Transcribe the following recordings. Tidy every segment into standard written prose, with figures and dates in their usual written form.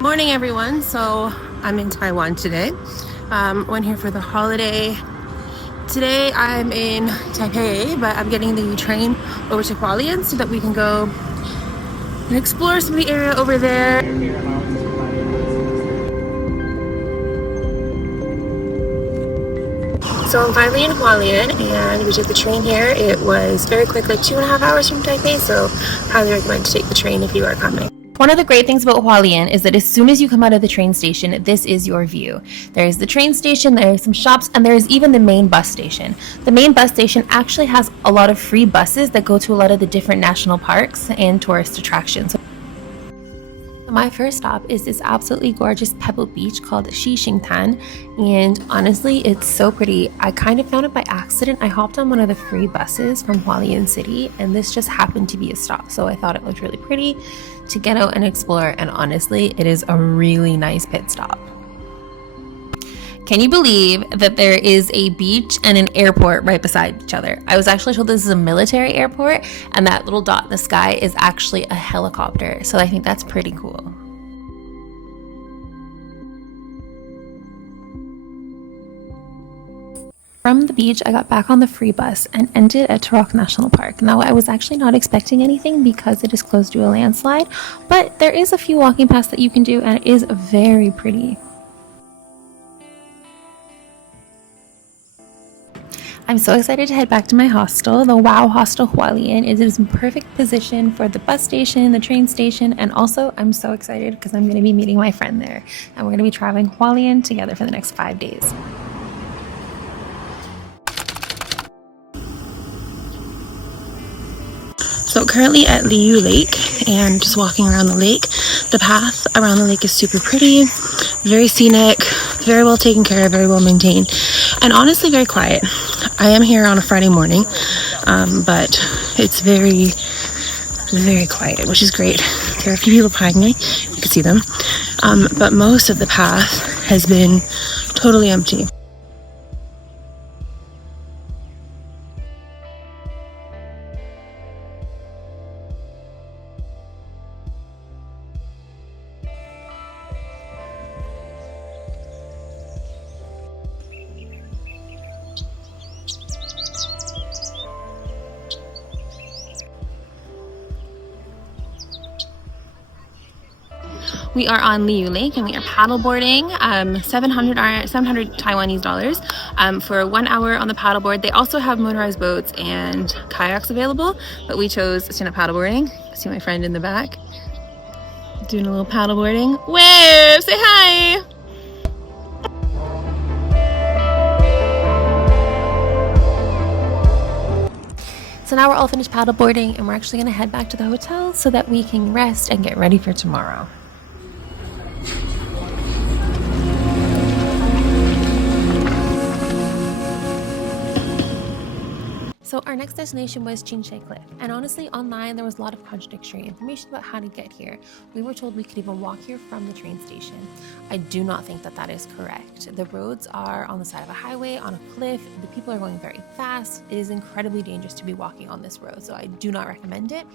Morning everyone. So I'm in Taiwan today. Went here for the holiday. Today I'm in Taipei, but I'm getting the train over to Hualien so that we can go and explore some of the area over there. So I'm finally in Hualien and we took the train here. It was very quick, like 2.5 hours from Taipei, so highly recommend to take the train if you are coming. One of the great things about Hualien is that as soon as you come out of the train station, this is your view. There's the train station, there's some shops, and there's even the main bus station. The main bus station actually has a lot of free buses that go to a lot of the different national parks and tourist attractions. My first stop is this absolutely gorgeous pebble beach called Qixingtan, and honestly it's so pretty. I kind of found it by accident. I hopped on one of the free buses from Hualien City and this just happened to be a stop, so I thought it looked really pretty to get out and explore, and honestly it is a really nice pit stop. Can you believe that there is a beach and an airport right beside each other? I was actually told this is a military airport, and that little dot in the sky is actually a helicopter, so I think that's pretty cool. From the beach, I got back on the free bus and ended at Taroko National Park. Now, I was actually not expecting anything because it is close to a landslide, but there is a few walking paths that you can do, and it is very pretty. I'm so excited to head back to my hostel, the Wow Hostel Hualien. It is in perfect position for the bus station, the train station, and also I'm so excited because I'm going to be meeting my friend there, and we're going to be traveling Hualien together for the next 5 days. So currently at Liyu Lake and just walking around the lake. The path around the lake is super pretty, very scenic, very well taken care of, very well maintained, and honestly very quiet. I am here on a Friday morning, but it's very, very quiet, which is great. There are a few people behind me, you can see them, but most of the path has been totally empty. We are on Liyu Lake and we are paddleboarding, 700 Taiwanese dollars for 1 hour on the paddleboard. They also have motorized boats and kayaks available, but we chose stand-up paddleboarding. See my friend in the back doing a little paddleboarding. Wave! Say hi! So now we're all finished paddleboarding and we're actually going to head back to the hotel so that we can rest and get ready for tomorrow. So our next destination was Qingshui Cliff, and honestly online there was a lot of contradictory information about how to get here. We were told we could even walk here from the train station. I do not think that that is correct. The roads are on the side of a highway, on a cliff, the people are going very fast. It is incredibly dangerous to be walking on this road, so I do not recommend it.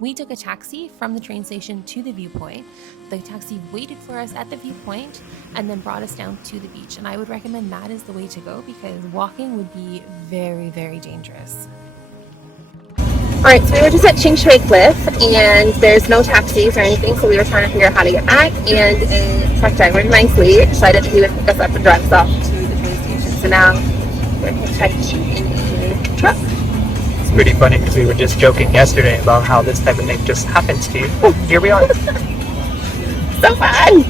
We took a taxi from the train station to the viewpoint. The taxi waited for us at the viewpoint and then brought us down to the beach. And I would recommend that is the way to go because walking would be very, very dangerous. Alright, so we were just at Qingshui Cliff and there's no taxis or anything, so we were trying to figure out how to get back, and a truck driver nicely decided that he would pick us up and drive us off to the train station. So now we're hitchhiking in the truck. It's pretty funny because we were just joking yesterday about how this type of thing just happens to you. Here we are. So fun!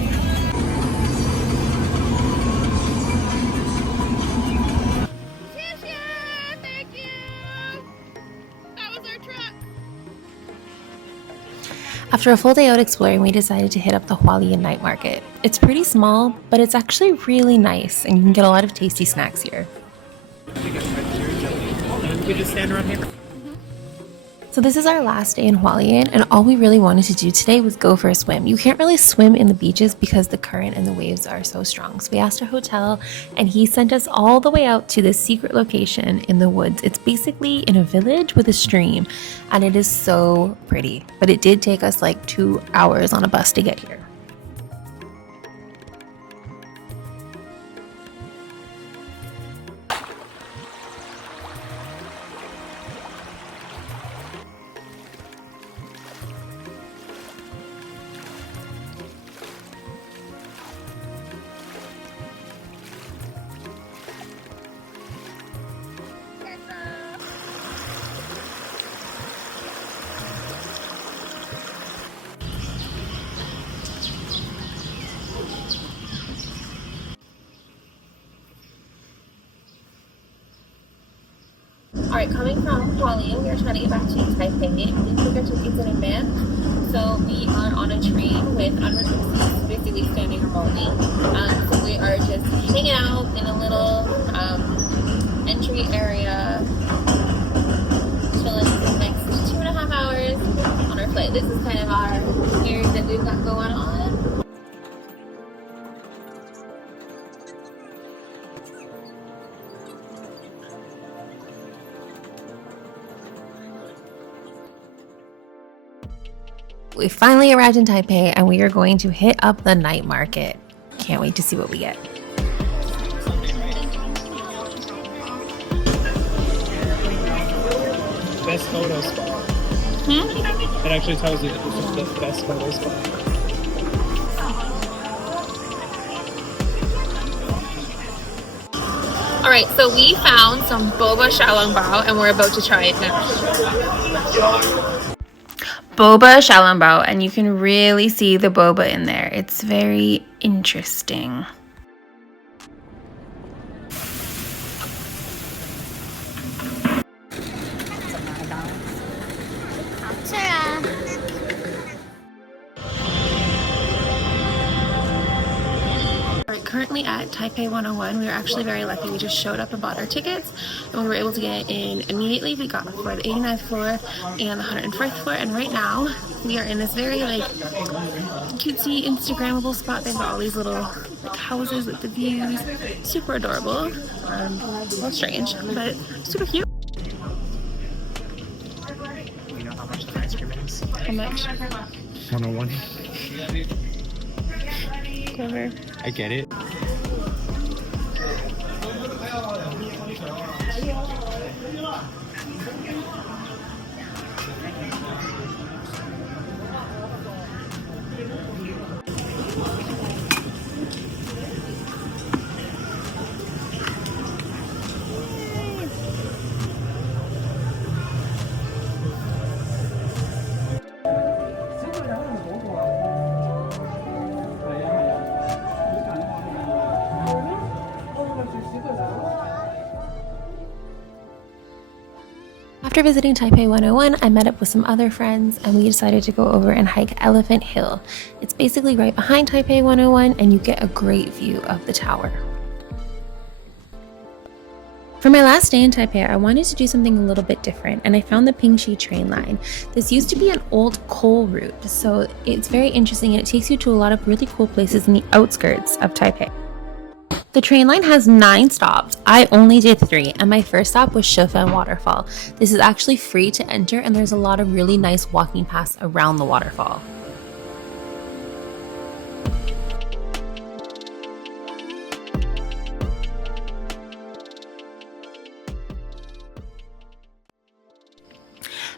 After a full day out exploring, we decided to hit up the Hualien night market. It's pretty small, but it's actually really nice, and you can get a lot of tasty snacks here. We just stand around here. So this is our last day in Hualien, and all we really wanted to do today was go for a swim. You can't really swim in the beaches because the current and the waves are so strong. So we asked a hotel, and he sent us all the way out to this secret location in the woods. It's basically in a village with a stream, and it is so pretty. But it did take us like 2 hours on a bus to get here. Alright, coming from Hualien, we are trying to get back to Taipei. We took our tickets in advance, so we are on a train with unrestricted seats, basically standing remotely. So we are just hanging out in a little entry area, chilling for the next 2.5 hours on our flight. This is kind of our experience that we've got going on. We finally arrived in Taipei and we are going to hit up the night market. Can't wait to see what we get. Best photo spot. It actually tells you that this is the best photo spot. Alright, so we found some boba xiaolongbao and we're about to try it now. Boba xiaolongbao, and you can really see the boba in there. It's very interesting. Currently at Taipei 101, we were actually very lucky. We just showed up and bought our tickets, and we were able to get in immediately. We got for the 89th floor and the 104th floor, and right now we are in this very like cutesy Instagrammable spot. They've got all these little like houses with the views, super adorable. A little strange, but super cute. You know how much the ice cream is? How much? 101. Clever. I get it. After visiting Taipei 101, I met up with some other friends and we decided to go over and hike Elephant Hill. It's basically right behind Taipei 101 and you get a great view of the tower. For my last day in Taipei, I wanted to do something a little bit different and I found the Pingxi Train Line. This used to be an old coal route, so it's very interesting and it takes you to a lot of really cool places in the outskirts of Taipei. The train line has 9 stops. I only did 3, and my first stop was Jiufen waterfall. This is actually free to enter, and there's a lot of really nice walking paths around the waterfall.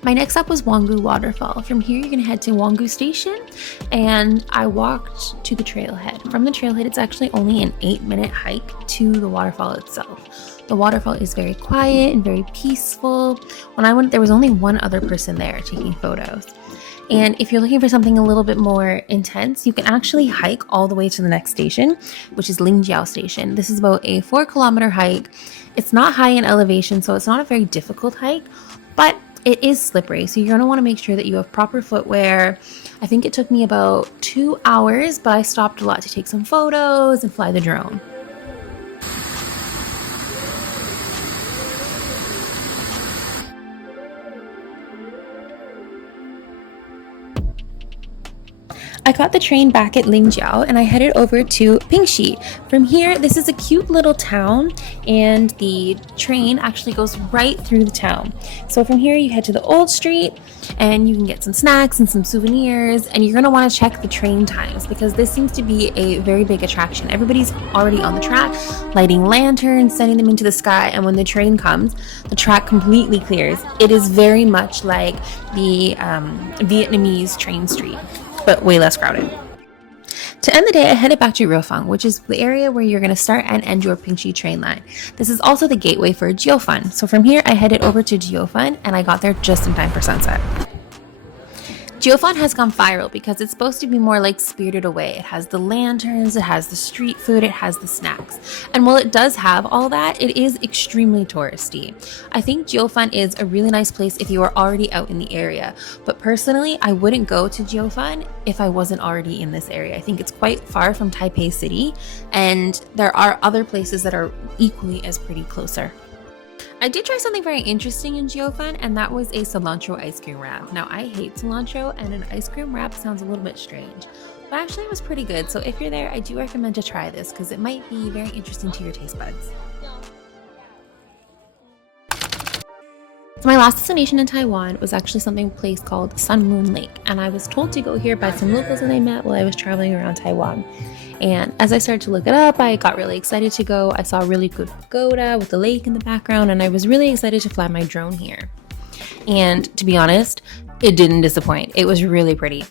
My next stop was Wanggu Waterfall. From here, you can head to Wanggu Station, and I walked to the trailhead. From the trailhead, it's actually only an 8-minute hike to the waterfall itself. The waterfall is very quiet and very peaceful. When I went, there was only one other person there taking photos. And if you're looking for something a little bit more intense, you can actually hike all the way to the next station, which is Lingjiao Station. This is about a 4-kilometer hike. It's not high in elevation, so it's not a very difficult hike, but it is slippery, so you're going to want to make sure that you have proper footwear. I think it took me about 2 hours, but I stopped a lot to take some photos and fly the drone. I got the train back at Lingjiao and I headed over to Pingxi. From here, this is a cute little town and the train actually goes right through the town. So from here you head to the old street and you can get some snacks and some souvenirs, and you're going to want to check the train times because this seems to be a very big attraction. Everybody's already on the track, lighting lanterns, sending them into the sky, and when the train comes, the track completely clears. It is very much like the Vietnamese train street, but way less crowded. To end the day, I headed back to Ruifang, which is the area where you're going to start and end your Pingxi Train Line. This is also the gateway for Jiufen. So from here, I headed over to Jiufen and I got there just in time for sunset. Jiufen has gone viral because it's supposed to be more like Spirited Away. It has the lanterns, it has the street food, it has the snacks. And while it does have all that, it is extremely touristy. I think Jiufen is a really nice place if you are already out in the area. But personally, I wouldn't go to Jiufen if I wasn't already in this area. I think it's quite far from Taipei City, and there are other places that are equally as pretty closer. I did try something very interesting in Jiufen, and that was a cilantro ice cream wrap. Now, I hate cilantro, and an ice cream wrap sounds a little bit strange, but actually it was pretty good. So if you're there, I do recommend to try this because it might be very interesting to your taste buds. So my last destination in Taiwan was actually a place called Sun Moon Lake, and I was told to go here by some locals that I met while I was traveling around Taiwan. And as I started to look it up, I got really excited to go. I saw a really good pagoda with the lake in the background, and I was really excited to fly my drone here. And to be honest, it didn't disappoint. It was really pretty.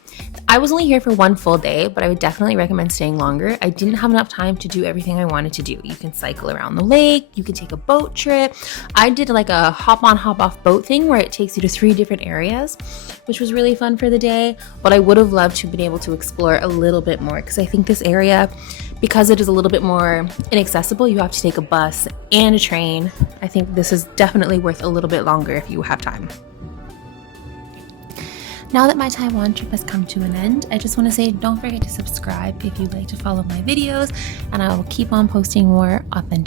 I was only here for one full day, but I would definitely recommend staying longer. I didn't have enough time to do everything I wanted to do. You can cycle around the lake, you can take a boat trip. I did like a hop on, hop off boat thing where it takes you to 3 different areas, which was really fun for the day. But I would have loved to have been able to explore a little bit more because I think this area, because it is a little bit more inaccessible, you have to take a bus and a train. I think this is definitely worth a little bit longer if you have time. Now that my Taiwan trip has come to an end, I just want to say don't forget to subscribe if you'd like to follow my videos, and I will keep on posting more authentic